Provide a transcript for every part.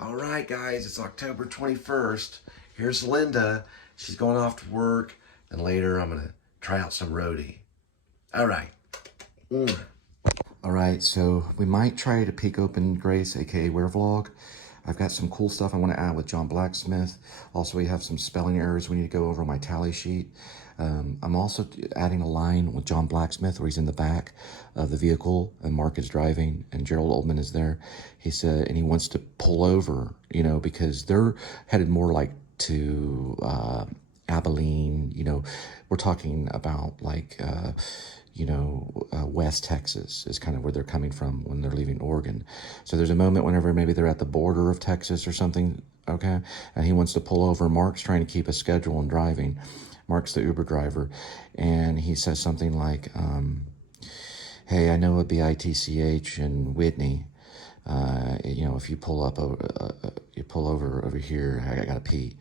All right, guys, it's October 21st. Here's Linda. She's going off to work, and later I'm going to try out some Roadie. All right. All right, so we might try to peek open Grace, aka Wear Vlog. I've got some cool stuff I want to add with John Blacksmith. Also, we have some spelling errors we need to go over on my tally sheet. I'm also adding a line with John Blacksmith where he's in the back of the vehicle and Mark is driving and Gerald Oldman is there. He said, and he wants to pull over, you know, because they're headed more like to Abilene, you know, we're talking about like, West Texas is kind of where they're coming from when they're leaving Oregon. So there's a moment whenever maybe they're at the border of Texas or something, okay? And he wants to pull over. Mark's trying to keep a schedule and driving. Mark's the Uber driver. And he says something like, hey, I know a BITCH in Whitney. If you pull up, you pull over here, I gotta pee.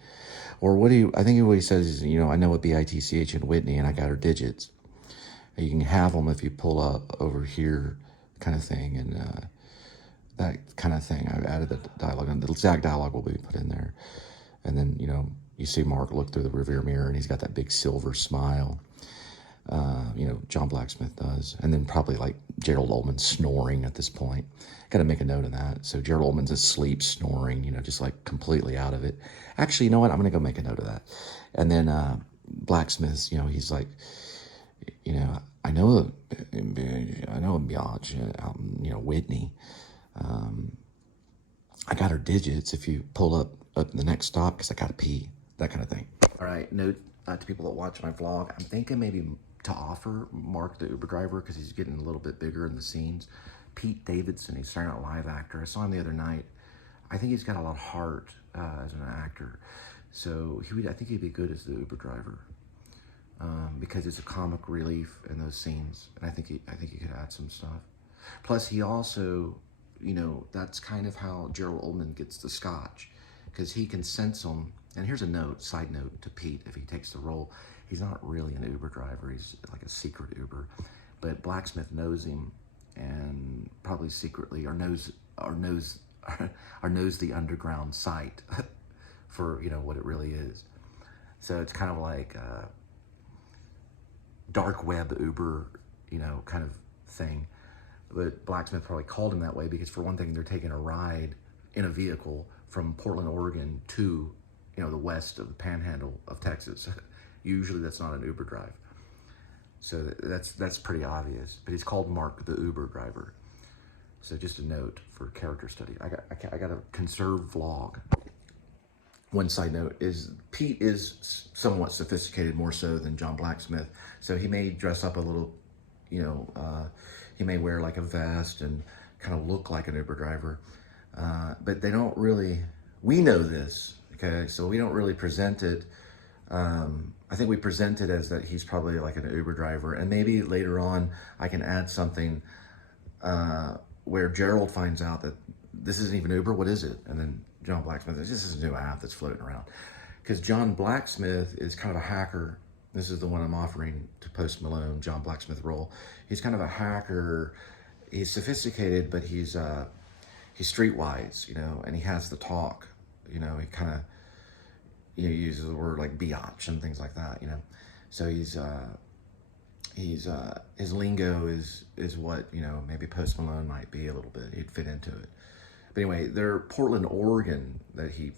Or what he says is, I know a BITCH in Whitney and I got her digits. You can have them if you pull up over here, kind of thing, and that kind of thing. I've added the dialogue, and the exact dialogue will be put in there. And then, you see Mark look through the rearview mirror, and he's got that big silver smile. John Blacksmith does. And then probably like Gerald Oldman snoring at this point. Got to make a note of that. So Gerald Oldman's asleep, snoring, just like completely out of it. Actually, you know what? I'm going to go make a note of that. And then Blacksmith's, he's like, I know a biatch out in, Whitney. I got her digits if you pull up the next stop because I got to pee, that kind of thing. All right, note to people that watch my vlog, I'm thinking maybe to offer Mark, the Uber driver, because he's getting a little bit bigger in the scenes. Pete Davidson, he's starting out live actor. I saw him the other night. I think he's got a lot of heart as an actor. So I think he'd be good as the Uber driver. Because it's a comic relief in those scenes, and I think he could add some stuff. Plus, he also, that's kind of how Gerald Oldman gets the scotch, because he can sense them. And here's a side note to Pete, if he takes the role, he's not really an Uber driver. He's like a secret Uber, but Blacksmith knows him, and probably secretly, or knows the underground site for what it really is. So it's kind of like dark web Uber, kind of thing. But Blacksmith probably called him that way because, for one thing, they're taking a ride in a vehicle from Portland, Oregon to, the west of the panhandle of Texas. Usually that's not an Uber drive. So that's pretty obvious. But he's called Mark the Uber driver. So just a note for character study. I got a conserved vlog. One side note is Pete is somewhat sophisticated, more so than John Blacksmith. So he may dress up a little, he may wear like a vest and kind of look like an Uber driver. But they don't really, we know this, okay? So we don't really present it. I think we present it as that he's probably like an Uber driver. And maybe later on I can add something where Gerald finds out that this isn't even Uber, what is it? And then John Blacksmith, this is a new app that's floating around. Because John Blacksmith is kind of a hacker. This is the one I'm offering to Post Malone, John Blacksmith role. He's kind of a hacker. He's sophisticated, but he's streetwise, and he has the talk. He kind of uses the word like biatch and things like that, So his lingo is what, maybe Post Malone might be a little bit. He'd fit into it. But anyway, they're Portland, Oregon that he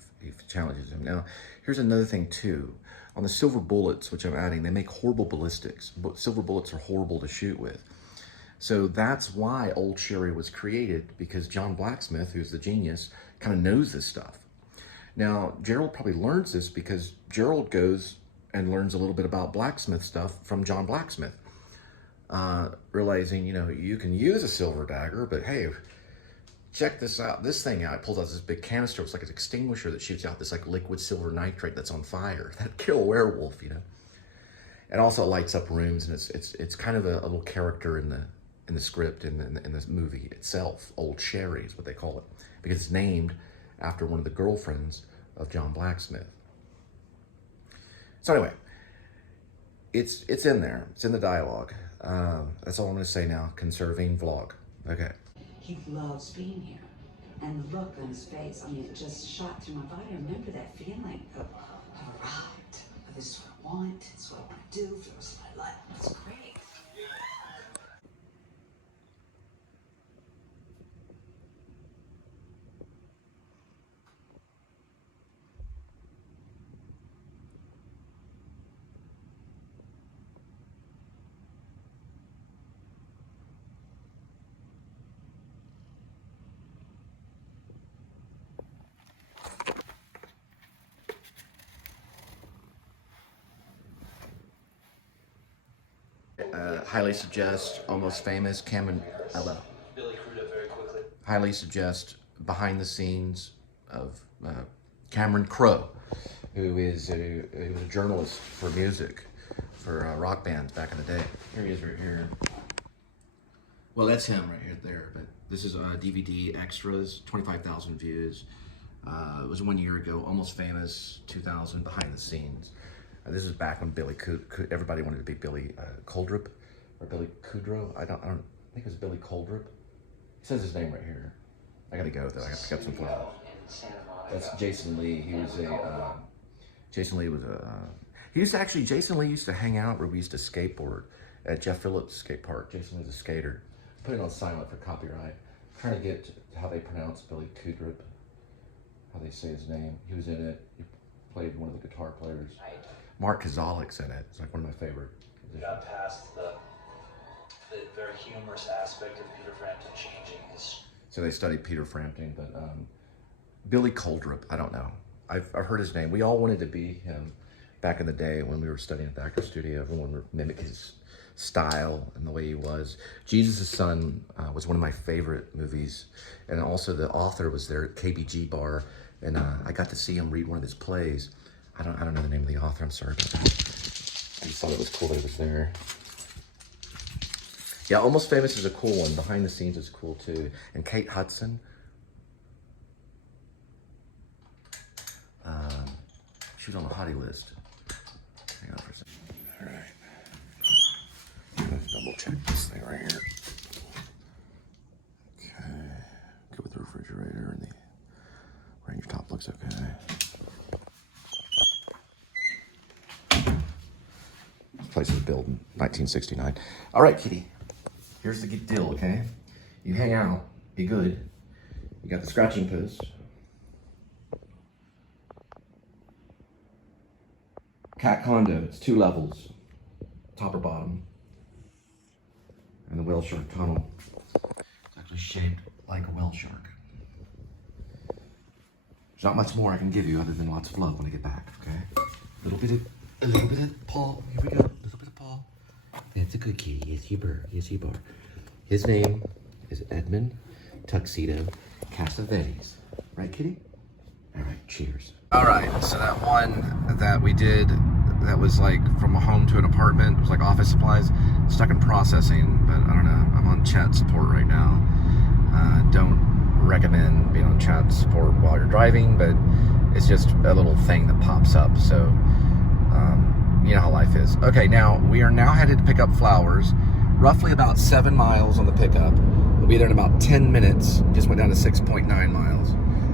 challenges him. Now, here's another thing too. On the silver bullets, which I'm adding, they make horrible ballistics. Silver bullets are horrible to shoot with. So that's why Old Sherry was created, because John Blacksmith, who's the genius, kind of knows this stuff. Now, Gerald probably learns this because Gerald goes and learns a little bit about blacksmith stuff from John Blacksmith. Realizing, you can use a silver dagger, but hey, check this thing out. It pulls out this big canister. It's like an extinguisher that shoots out this like liquid silver nitrate that's on fire. That'd kill a werewolf, And also it lights up rooms, and it's kind of a little character in the script, in this movie itself. Old Sherry is what they call it, because it's named after one of the girlfriends of John Blacksmith. So anyway, it's in there. It's in the dialogue. That's all I'm going to say now. Conserving vlog. Okay. He loves being here. And the look on his face, I mean, it just shot through my body. I remember that feeling of, I've arrived. This is what I want. This is what I want to do for the rest of my life. It's great. Highly suggest Almost Famous, Cameron, highly suggest behind the scenes of Cameron Crowe, who was a journalist for music, for rock bands back in the day. Here he is right here. Well, that's him right here there, but this is DVD extras, 25,000 views. It was 1 year ago, Almost Famous, 2000, behind the scenes. This is back when everybody wanted to be Billy Coldrup, or Billy Kudrow. I don't think it was Billy Coldrup. He says his name right here. I gotta go though. I gotta pick up some flowers. That's Jason Lee. Jason Lee used to hang out where we used to skateboard at Jeff Phillips skate park. Jason Lee's a skater. Put it on silent for copyright. I'm trying to get how they pronounce Billy Kudrup, how they say his name. He was in it. He played one of the guitar players. Mark Kazalik's in it. It's like one of my favorite. Got past the very humorous aspect of Peter Frampton changing his. So they studied Peter Frampton, but Billy Coldrup, I don't know. I've heard his name. We all wanted to be him back in the day when we were studying at the actor studio. Everyone would mimic his style and the way he was. Jesus' Son was one of my favorite movies, and also the author was there at KBG Bar, and I got to see him read one of his plays. I don't know the name of the author. I'm sorry about that. I just thought it was cool that it was there. Yeah, Almost Famous is a cool one. Behind the Scenes is cool too. And Kate Hudson. She was on the hottie list. Hang on for a second. All right. Let's double check this thing right here. Okay. Good with the refrigerator and the range top looks okay. This place was built in 1969. All right, kitty. Here's the deal, okay? You hang out, be good. You got the scratching post. Cat condo, it's 2 levels, top or bottom. And the whale shark tunnel. It's actually shaped like a whale shark. There's not much more I can give you other than lots of love when I get back, okay? A little bit of paw, here we go, a little bit of paw. That's a good kitty, yes you burr, yes you bar. His name is Edmund, Tuxedo, Cassavetes. Right, kitty? All right, cheers. All right, so that one that we did, that was like from a home to an apartment, it was like office supplies, stuck in processing, but I don't know, I'm on chat support right now. Don't recommend being on chat support while you're driving, but it's just a little thing that pops up, so you know how life is. Okay, now we are now headed to pick up flowers, roughly about 7 miles on the pickup. We'll be there in about 10 minutes, just went down to 6.9 miles.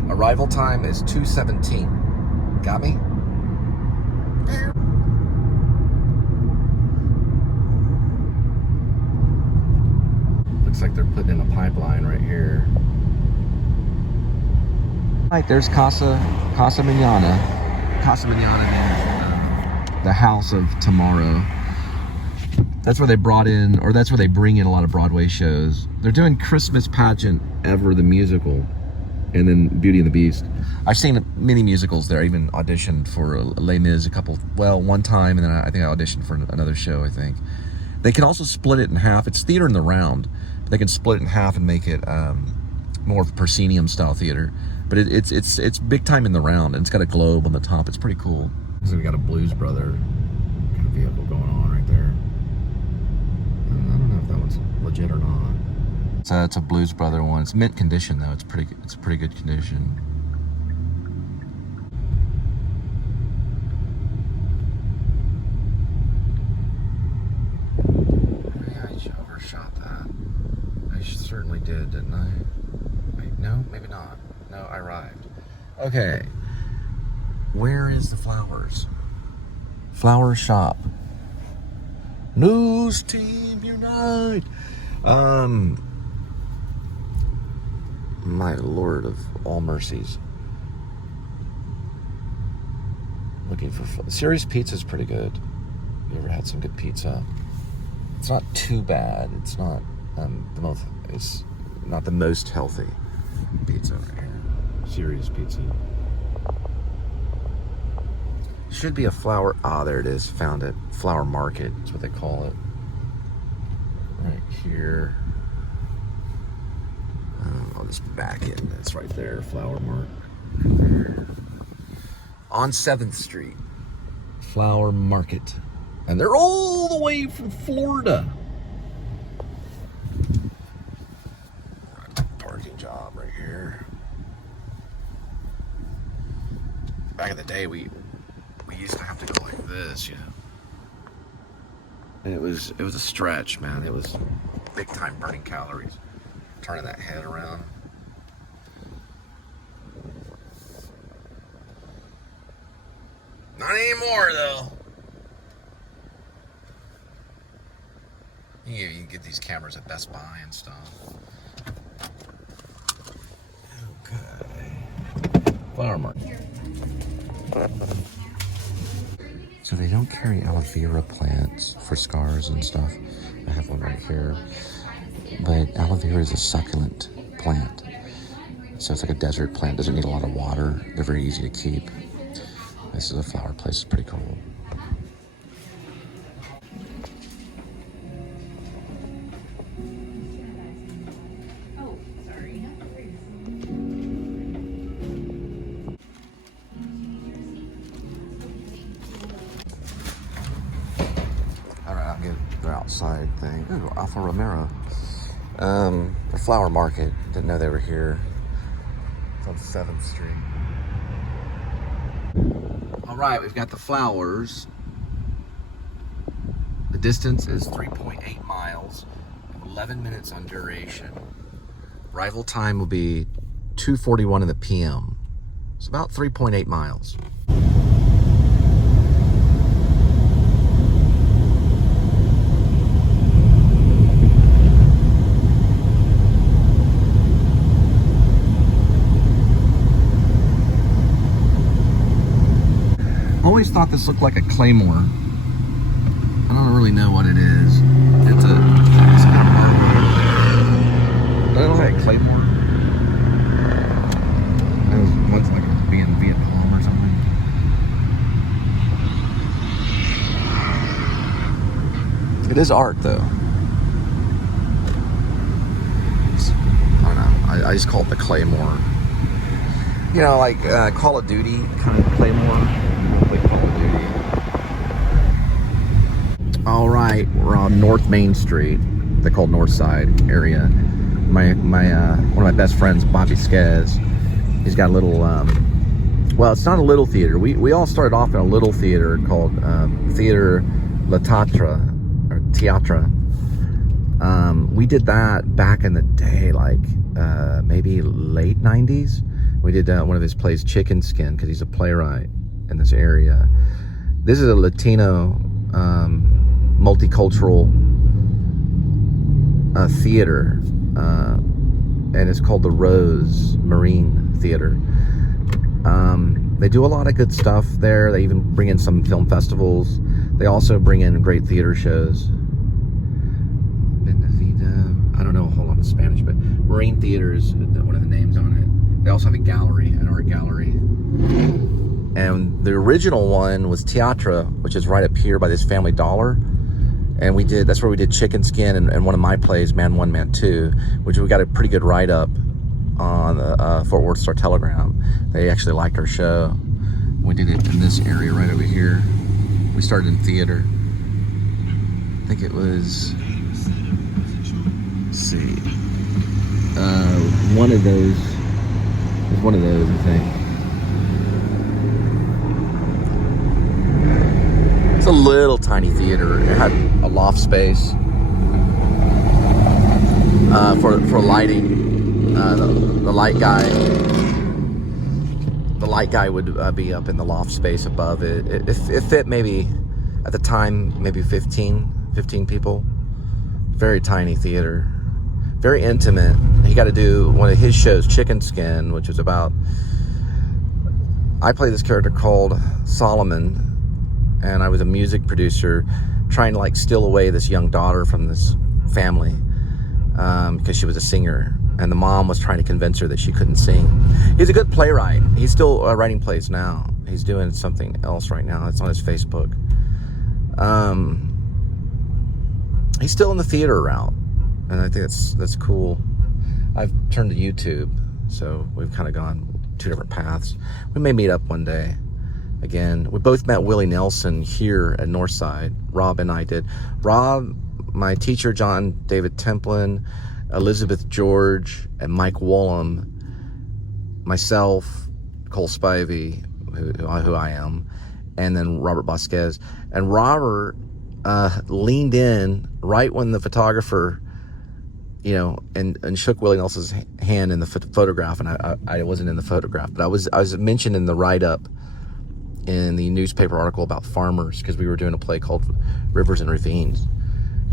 Arrival time is 2:17. Got me? Looks like they're putting in a pipeline right here. Right, there's Casa Manana. Casa Manana means the house of tomorrow. That's where they brought in, or that's where they bring in a lot of Broadway shows. They're doing Christmas Pageant Ever, the musical, and then Beauty and the Beast. I've seen many musicals there. I even auditioned for Les Mis one time, and then I think I auditioned for another show, I think. They can also split it in half. It's theater in the round, but they can split it in half and make it more of proscenium style theater. But it's big time in the round, and it's got a globe on the top. It's pretty cool. So we got a Blues Brother kind of vehicle going on right there. I don't know if that one's legit or not. It's a Blues Brother one. It's mint condition though. It's a pretty good condition. Yeah, I overshot that. I certainly did, didn't I? Wait, No, maybe not. No, I arrived. Okay. Where is the flowers? Flower shop. News team unite. My Lord of all mercies. Looking for Series Pizza's pretty good. You ever had some good pizza? It's not too bad. It's not it's not the most healthy pizza right here. Series Pizza. Should be a flower. There it is. Found it. Flower market. That's what they call it. Right here. I'll just back in. That's right there. Flower market. On 7th Street. Flower market. And they're all the way from Florida. Parking job right here. Back in the day, we used to have to go like this, you know. And it was a stretch, man. It was big time burning calories. Turning that head around. Not anymore, though. You can get these cameras at Best Buy and stuff. Okay. Flower market. So they don't carry aloe vera plants for scars and stuff. I have one right here. But aloe vera is a succulent plant. So it's like a desert plant. Doesn't need a lot of water. They're very easy to keep. This is a flower place. It's pretty cool. Outside thing. Ooh, Alfa Romero. The flower market. Didn't know they were here. It's on 7th Street. All right, we've got the flowers. The distance is 3.8 miles, 11 minutes on duration. Arrival time will be 2:41 in the p.m. It's about 3.8 miles. I always thought this looked like a claymore. I don't really know what it is. It's kind of marble. I don't know, like a claymore. It was once like being in Vietnam or something. It is art, though. I don't know. I just call it the claymore. You know, like Call of Duty kind of claymore. All right, we're on North Main Street. They call it North Side area. My one of my best friends, Bobby Skez, he's got a little. Well, it's not a little theater. We all started off in a little theater called Theater La Tatra or Teatra. We did that back in the day, like maybe late '90s. We did one of his plays, Chicken Skin, because he's a playwright in this area. This is a Latino multicultural theater, and it's called the Rose Marine Theater. They do a lot of good stuff there. They even bring in some film festivals. They also bring in great theater shows. I don't know a whole lot of Spanish, but Marine Theater is one of the names on it. They also have a gallery, an art gallery. And the original one was Teatra, which is right up here by this Family Dollar. And that's where we did Chicken Skin and one of my plays, Man 1, Man 2, which we got a pretty good write-up on the Fort Worth Star-Telegram. They actually liked our show. We did it in this area right over here. We started in theater. I think it was, let's see, one of those, I think. It's a little tiny theater. It had a loft space for lighting. The light guy. The light guy would be up in the loft space above it. It fit maybe, at the time, maybe 15 people. Very tiny theater. Very intimate. He got to do one of his shows, Chicken Skin, which was about... I play this character called Solomon, and I was a music producer trying to like steal away this young daughter from this family because she was a singer, and the mom was trying to convince her that she couldn't sing. He's a good playwright. He's still writing plays now. He's doing something else right now. It's on his Facebook. He's still in the theater route, and I think that's cool. I've turned to YouTube, so we've kind of gone two different paths. We may meet up one day again. We both met Willie Nelson here at Northside. Rob and I did. Rob, my teacher, John David Templin, Elizabeth George, and Mike Wollum, myself, Cole Spivey, who I am, and then Robert Vasquez. And Robert leaned in right when the photographer, and shook Willie Nelson's hand in the photograph, and I wasn't in the photograph, but I was mentioned in the write-up in the newspaper article about farmers, because we were doing a play called Rivers and Ravines,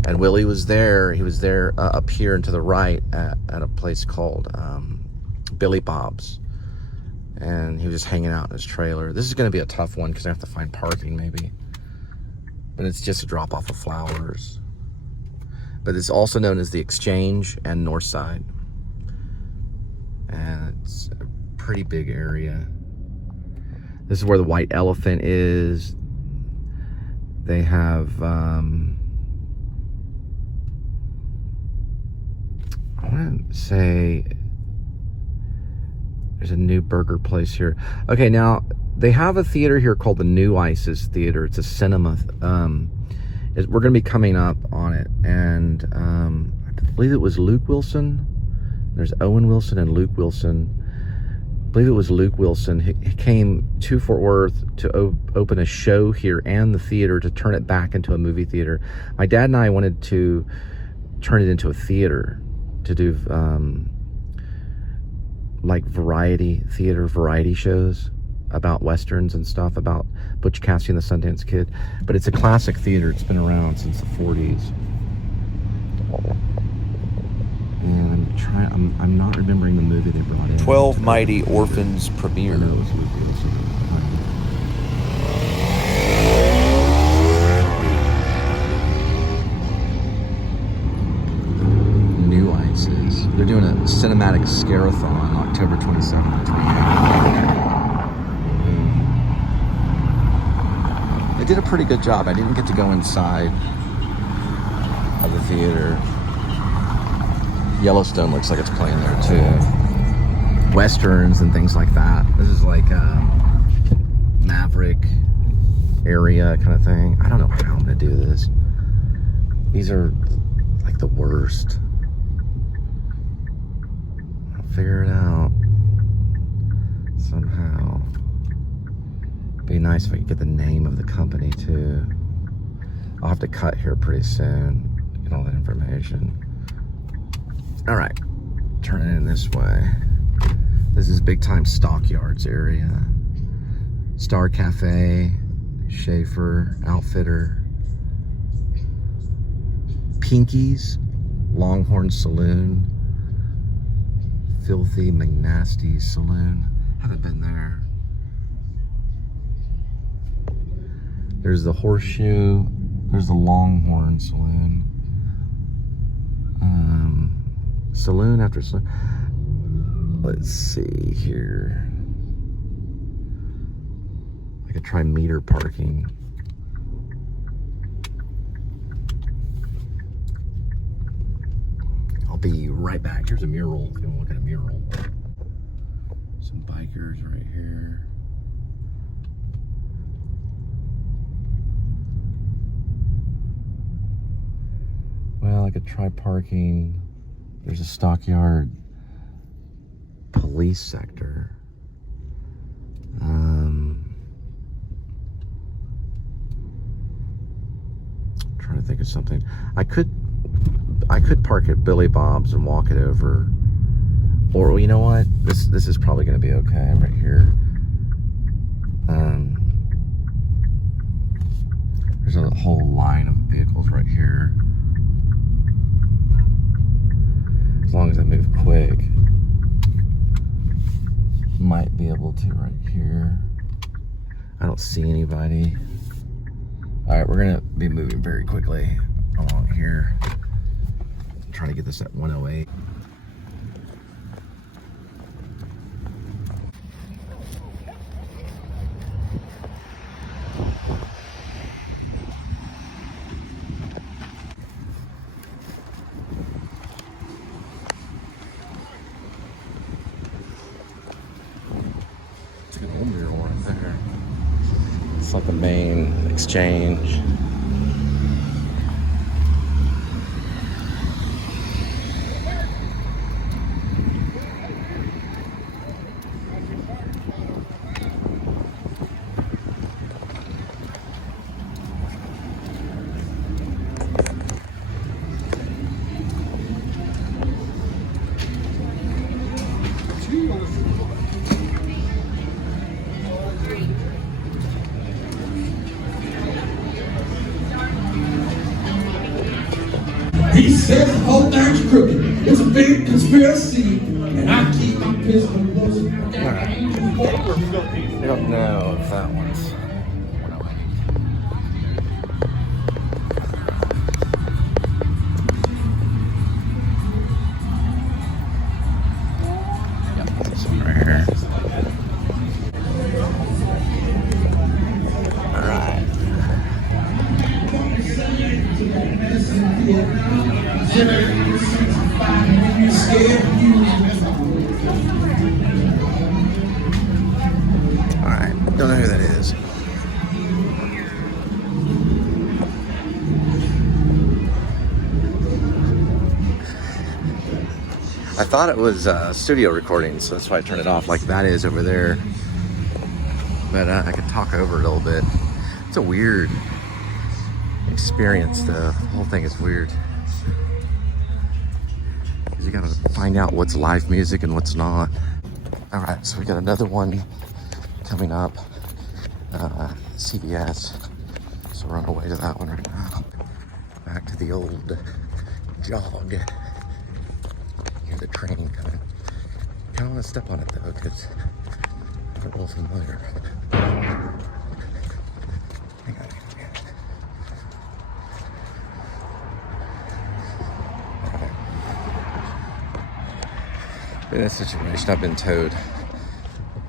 and Willie was there. He was there up here and to the right at a place called Billy Bob's, and he was just hanging out in his trailer. This is going to be a tough one because I have to find parking maybe, but it's just a drop off of flowers. But it's also known as the Exchange and Northside. And it's a pretty big area. This is where the White Elephant is. They have, I want to say, there's a new burger place here. Okay, now, they have a theater here called the New Isis Theater. It's a cinema. We're going to be coming up on it, and I believe it was Luke Wilson. There's Owen Wilson and Luke Wilson. I believe it was Luke Wilson. He came to Fort Worth to open a show here and the theater to turn it back into a movie theater. My dad and I wanted to turn it into a theater to do like variety shows about westerns and stuff, about Butch Cassidy and the Sundance Kid. But it's a classic theater. It's been around since the 40s. And I'm not remembering the movie they brought in. 12 Mighty Orphans premiere. I know it was Luke Wilson. New Isis. They're doing a cinematic scare-a-thon October 27th and 28th. They did a pretty good job. I didn't get to go inside of the theater. Yellowstone looks like it's playing there too. Westerns and things like that. This is like a Maverick area kind of thing. I don't know how I'm gonna do this. These are like the worst. I'll figure it out somehow. Be nice if I could get the name of the company too. I'll have to cut here pretty soon, get all that information. All right, turn it in this way. This is big time Stockyards area. Star Cafe, Schaefer, Outfitter, Pinky's, Longhorn Saloon, Filthy McNasty Saloon. Haven't been there. There's the Horseshoe. There's the Longhorn Saloon. Saloon after saloon. Let's see here. I could try meter parking. I'll be right back. Here's a mural. If you want to look at a mural. Some bikers right here. Well, I could try parking. There's a Stockyard police sector. Trying to think of something. I could park at Billy Bob's and walk it over Or you know what? This is probably going to be okay right here. There's a whole line of vehicles right here. As long as I move quick, might be able to right here. I don't see anybody. All right, we're gonna be moving very quickly along here. I'm trying to get this at 108. It's like the main exchange. He says the whole thing's crooked. It's a big conspiracy, and I keep my pistol close. I don't know if that one's. Yep, this one right here. All right. Alright, don't know who that is. I thought it was studio recording, so that's why I turned it off like that is over there. But I could talk over it a little bit. It's a weird experience, though. The whole thing is weird. You gotta find out what's live music and what's not. All right, so we got another one coming up, CBS. So we're on our way to that one right now. Back to the old jog. Hear the train coming. Kind of want to step on it though, because it's a little familiar. Hang on. In this situation, I've been towed a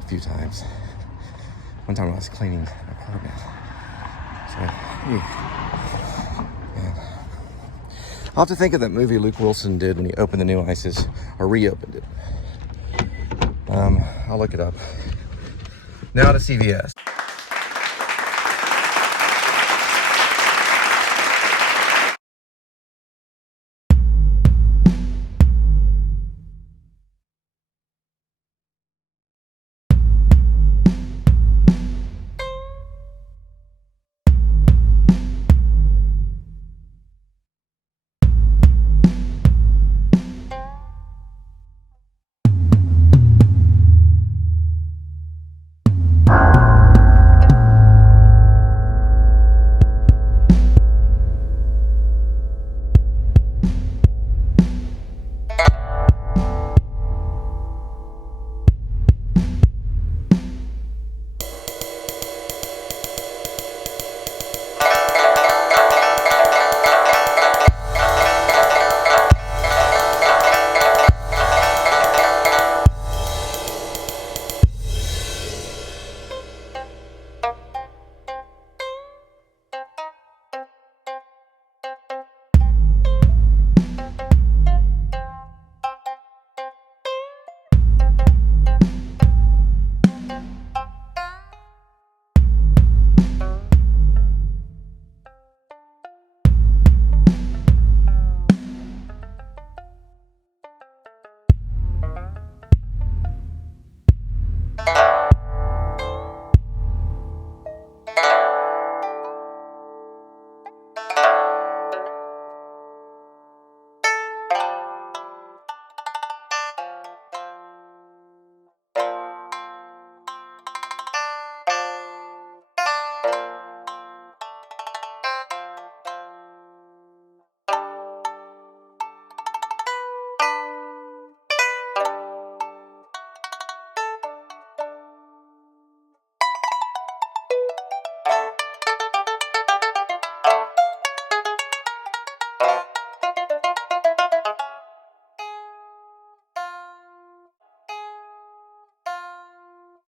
few times. One time I was cleaning an apartment. So, yeah. I'll have to think of that movie Luke Wilson did when he opened the New Ices, or reopened it. I'll look it up. Now to CVS.